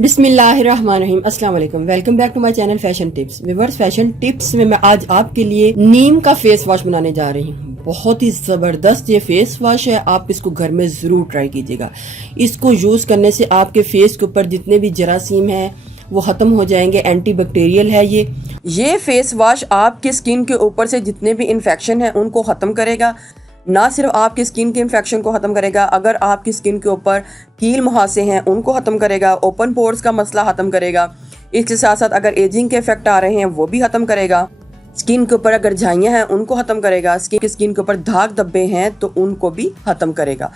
बिस्मिल्लाहिर्रहमानिर्रहीम, अस्सलाम वालेकुम। Welcome back to my channel fashion tips. Viewers, fashion tips में मैं आज आपके लिए नीम का फेस वॉश बनाने जा रही हूँ। बहुत ही जबरदस्त ये फेस वॉश है, आप इसको घर में जरूर ट्राई कीजिएगा। इसको यूज करने से आपके फेस के ऊपर जितने भी जरासीम है वो खत्म हो जाएंगे। एंटी बैक्टीरियल है ये फेस वॉश आपकी स्किन के ऊपर से जितने भी इन्फेक्शन है उनको खत्म करेगा। ना सिर्फ आपकी स्किन के इन्फेक्शन को ख़त्म करेगा, अगर आपकी स्किन के ऊपर कील मुहासे हैं उनको ख़त्म करेगा, ओपन पोर्स का मसला ख़त्म करेगा। इसके साथ साथ अगर एजिंग के इफेक्ट आ रहे हैं वो भी ख़त्म करेगा। स्किन के ऊपर अगर झाइयाँ हैं उनको ख़त्म करेगा। स्किन के ऊपर दाग धब्बे हैं तो उनको भी ख़त्म करेगा।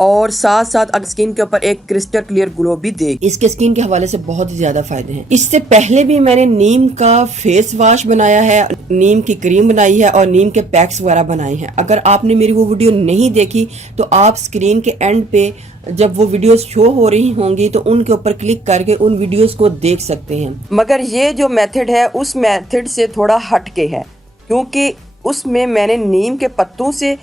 और साथ साथ अगर स्किन के ऊपर एक क्रिस्टल क्लियर ग्लो भी दे। इसके स्किन के हवाले से बहुत ही ज्यादा फायदे हैं। इससे पहले भी मैंने नीम का फेस वॉश बनाया है, नीम की क्रीम बनाई है और नीम के पैक्स वगैरह बनाए हैं। अगर आपने मेरी वो वीडियो नहीं देखी तो आप स्क्रीन के एंड पे जब वो वीडियोस शो हो रही होंगी तो उनके ऊपर क्लिक करके उन वीडियोस को देख सकते हैं। मगर ये जो मेथड है उस मेथड से थोड़ा हटके है, क्योंकि उसमें मैंने नीम के पत्तों से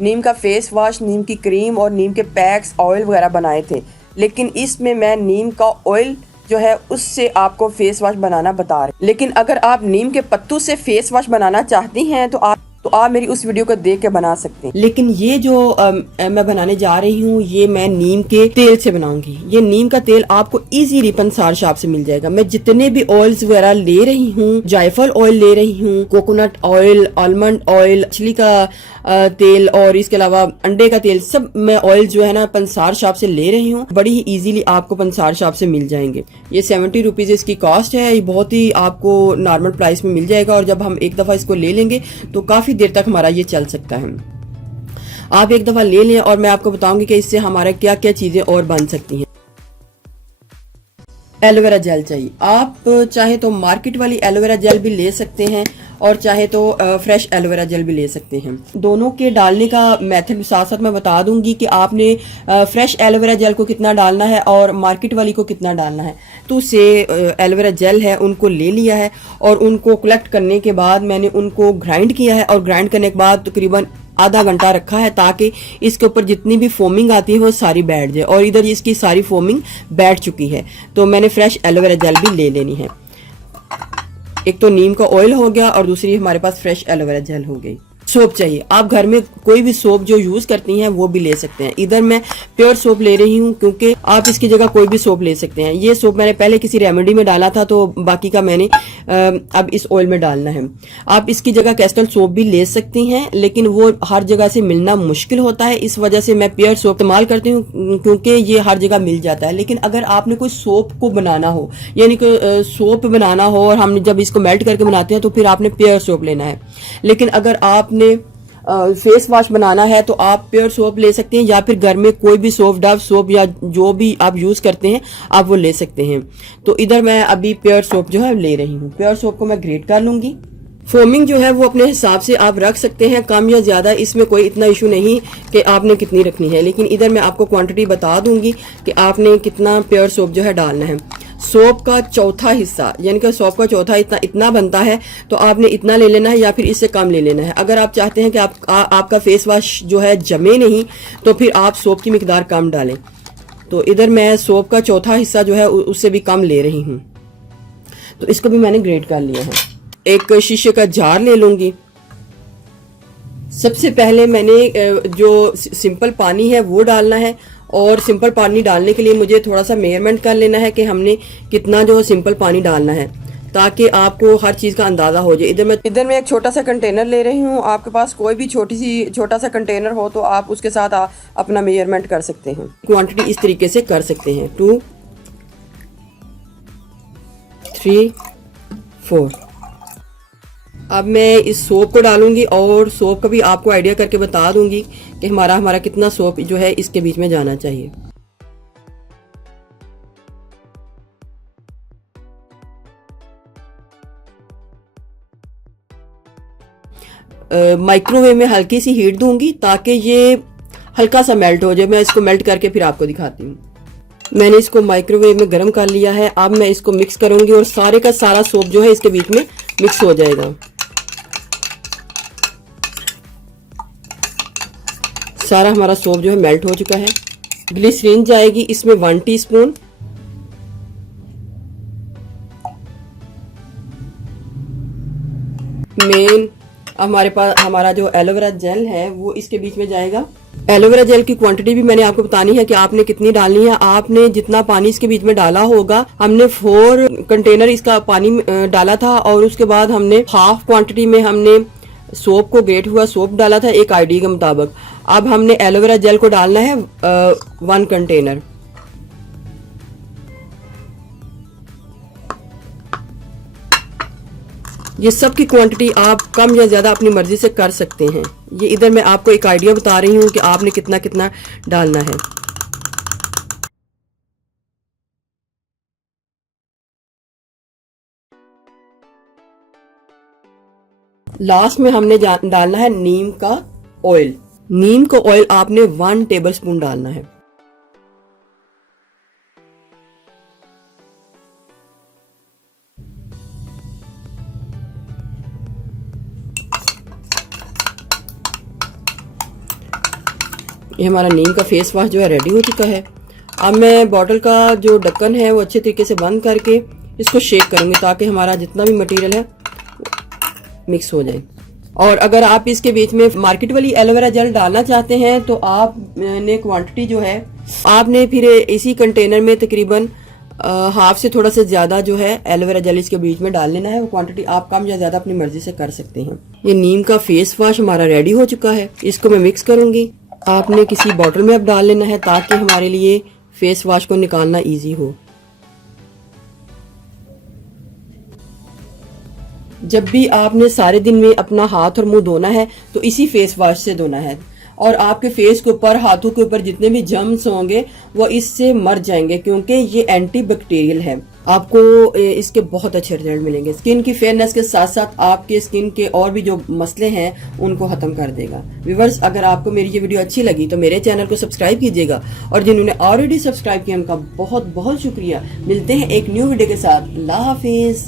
नीम का फेस वॉश, नीम की क्रीम और नीम के पैक्स, ऑयल वगैरह बनाए थे। लेकिन इसमें मैं नीम का ऑयल जो है उससे आपको फेस वॉश बनाना बता रही। लेकिन अगर आप नीम के पत्तों से फेस वॉश बनाना चाहती हैं तो आप मेरी उस वीडियो को देख के बना सकते हैं। लेकिन ये जो मैं बनाने जा रही हूँ ये मैं नीम के तेल से बनाऊंगी। ये नीम का तेल आपको इजीली पंसार शॉप से मिल जाएगा। मैं जितने भी ऑयल्स वगैरह ले रही हूँ, जायफल ऑयल ले रही हूँ, कोकोनट ऑयल, आलमंड ऑयल, मछली का तेल और इसके अलावा अंडे का तेल, सब मैं ऑयल जो है ना पंसार शॉप से ले रही हूँ। बड़ी ही इजीली आपको पंसार शॉप से मिल जाएंगे। ये 70 रुपीज इसकी कॉस्ट है। ये बहुत ही आपको नॉर्मल प्राइस में मिल जाएगा और जब हम एक दफा इसको ले लेंगे तो काफी देर तक हमारा ये चल सकता है। आप एक दफा ले लें और मैं आपको बताऊंगी कि इससे हमारा क्या क्या चीजें और बन सकती हैं। एलोवेरा जेल चाहिए। आप चाहे तो मार्केट वाली एलोवेरा जेल भी ले सकते हैं और चाहे तो फ्रेश एलोवेरा जेल भी ले सकते हैं। दोनों के डालने का मेथड साथ साथ मैं बता दूंगी कि आपने फ्रेश एलोवेरा जेल को कितना डालना है और मार्केट वाली को कितना डालना है। तो से एलोवेरा जेल है उनको ले लिया है और उनको कलेक्ट करने के बाद मैंने उनको ग्राइंड किया है और ग्राइंड करने के बाद तकरीबन आधा घंटा रखा है ताकि इसके ऊपर जितनी भी फोमिंग आती है वो सारी बैठ जाए। और इधर इसकी सारी फोमिंग बैठ चुकी है तो मैंने फ्रेश एलोवेरा जेल भी ले लेनी है। एक तो नीम का ऑयल हो गया और दूसरी हमारे पास फ्रेश एलोवेरा जेल हो गई। सोप चाहिए। आप घर में कोई भी सोप जो यूज करती हैं वो भी ले सकते हैं। इधर मैं प्योर सोप ले रही हूँ क्योंकि आप इसकी जगह कोई भी सोप ले सकते हैं। ये सोप मैंने पहले किसी रेमेडी में डाला था तो बाकी का मैंने अब इस ऑयल में डालना है। आप इसकी जगह कैस्टल सोप भी ले सकती हैं, लेकिन वो हर जगह से मिलना मुश्किल होता है। इस वजह से मैं प्योर सोप इस्तेमाल करती हूँ क्योंकि ये हर जगह मिल जाता है। लेकिन अगर आपने कोई सोप को बनाना हो, यानी कि सोप बनाना हो और हम जब इसको मेल्ट करके बनाते हैं तो फिर आपने प्योर सोप लेना है। लेकिन अगर आपने फेस वॉश बनाना है तो आप प्योर सोप ले सकते हैं या फिर घर में कोई भी सोप, डव सोप या जो भी आप यूज करते हैं आप वो ले सकते हैं। तो इधर मैं अभी प्योर सोप जो है ले रही हूँ। प्योर सोप को मैं ग्रेट कर लूंगी। फोमिंग जो है वो अपने हिसाब से आप रख सकते हैं, कम या ज्यादा, इसमें कोई इतना इशू नहीं कि आपने कितनी रखनी है। लेकिन इधर मैं आपको क्वांटिटी बता दूंगी कि आपने कितना प्योर सोप जो है डालना है। सोप का चौथा हिस्सा, यानी कि सोप का चौथा इतना बनता है तो आपने इतना ले लेना है या फिर इससे कम ले लेना है। अगर आप चाहते हैं कि आपका फेस वॉश जो है जमे नहीं तो फिर आप सोप की मिकदार कम डालें। तो इधर मैं सोप का चौथा हिस्सा जो है उससे भी कम ले रही हूँ। तो इसको भी मैंने ग्रेट कर लिया है। एक शीशे का जार ले लूंगी। सबसे पहले मैंने जो सिंपल पानी है वो डालना है और सिंपल पानी डालने के लिए मुझे थोड़ा सा मेजरमेंट कर लेना है कि हमने कितना जो सिंपल पानी डालना है ताकि आपको हर चीज का अंदाजा हो जाए। इधर मैं एक छोटा सा कंटेनर ले रही हूँ। आपके पास कोई भी छोटा सा कंटेनर हो तो आप उसके साथ अपना मेजरमेंट कर सकते हैं। क्वांटिटी इस तरीके से कर सकते हैं 2, 3, 4। अब मैं इस सोप को डालूंगी और सोप का भी आपको आइडिया करके बता दूंगी कि हमारा कितना सोप जो है इसके बीच में जाना चाहिए। माइक्रोवेव में हल्की सी हीट दूंगी ताकि ये हल्का सा मेल्ट हो जाए। मैं इसको मेल्ट करके फिर आपको दिखाती हूँ। मैंने इसको माइक्रोवेव में गर्म कर लिया है। अब मैं इसको मिक्स करूंगी और सारे का सारा सोप जो है इसके बीच में मिक्स हो जाएगा। सारा हमारा सोप जो है मेल्ट हो चुका है। ग्लिसरीन जाएगी इसमें 1 टीस्पून मेन हमारे पास हमारा जो एलोवेरा जेल है वो इसके बीच में जाएगा। एलोवेरा जेल की क्वांटिटी भी मैंने आपको बतानी है कि आपने कितनी डालनी है। आपने जितना पानी इसके बीच में डाला होगा, हमने 4 कंटेनर इसका पानी डाला था और उसके बाद हमने हाफ क्वांटिटी में हमने सोप को ग्रेट हुआ सोप डाला था एक आईडी के मुताबिक। अब हमने एलोवेरा जेल को डालना है 1 कंटेनर। ये सब की क्वांटिटी आप कम या ज्यादा अपनी मर्जी से कर सकते हैं। ये इधर मैं आपको एक आइडिया बता रही हूँ कि आपने कितना कितना डालना है। लास्ट में हमने डालना है नीम का ऑयल। नीम का ऑयल आपने 1 टेबलस्पून डालना है। ये हमारा नीम का फेस वॉश जो है रेडी हो चुका है। अब मैं बॉटल का जो ढक्कन है वो अच्छे तरीके से बंद करके इसको शेक करूंगी ताकि हमारा जितना भी मटेरियल है मिक्स हो जाए। और अगर आप इसके बीच में मार्केट वाली एलोवेरा जेल डालना चाहते हैं तो आपने क्वांटिटी जो है आपने फिर इसी कंटेनर में तकरीबन हाफ से थोड़ा सा ज्यादा जो है एलोवेरा जेल इसके बीच में डाल लेना है। वो क्वांटिटी आप कम या ज्यादा अपनी मर्जी से कर सकते हैं। ये नीम का फेस वॉश हमारा रेडी हो चुका है। इसको मैं मिक्स करूंगी। आपने किसी बॉटल में अब डाल लेना है ताकि हमारे लिए फेस वॉश को निकालना इजी हो। जब भी आपने सारे दिन में अपना हाथ और मुंह धोना है तो इसी फेस वॉश से धोना है और आपके फेस के ऊपर हाथों के ऊपर जितने भी जर्म्स होंगे वो इससे मर जाएंगे क्योंकि ये एंटी बैक्टीरियल है। आपको इसके बहुत अच्छे रिजल्ट मिलेंगे। स्किन की फेयरनेस के साथ साथ आपके स्किन के और भी जो मसले हैं उनको खत्म कर देगा। व्यूअर्स, अगर आपको मेरी ये वीडियो अच्छी लगी तो मेरे चैनल को सब्सक्राइब कीजिएगा और जिन्होंने ऑलरेडी सब्सक्राइब किया उनका बहुत बहुत शुक्रिया। मिलते हैं एक न्यू वीडियो के साथ। अल्लाह हाफिज।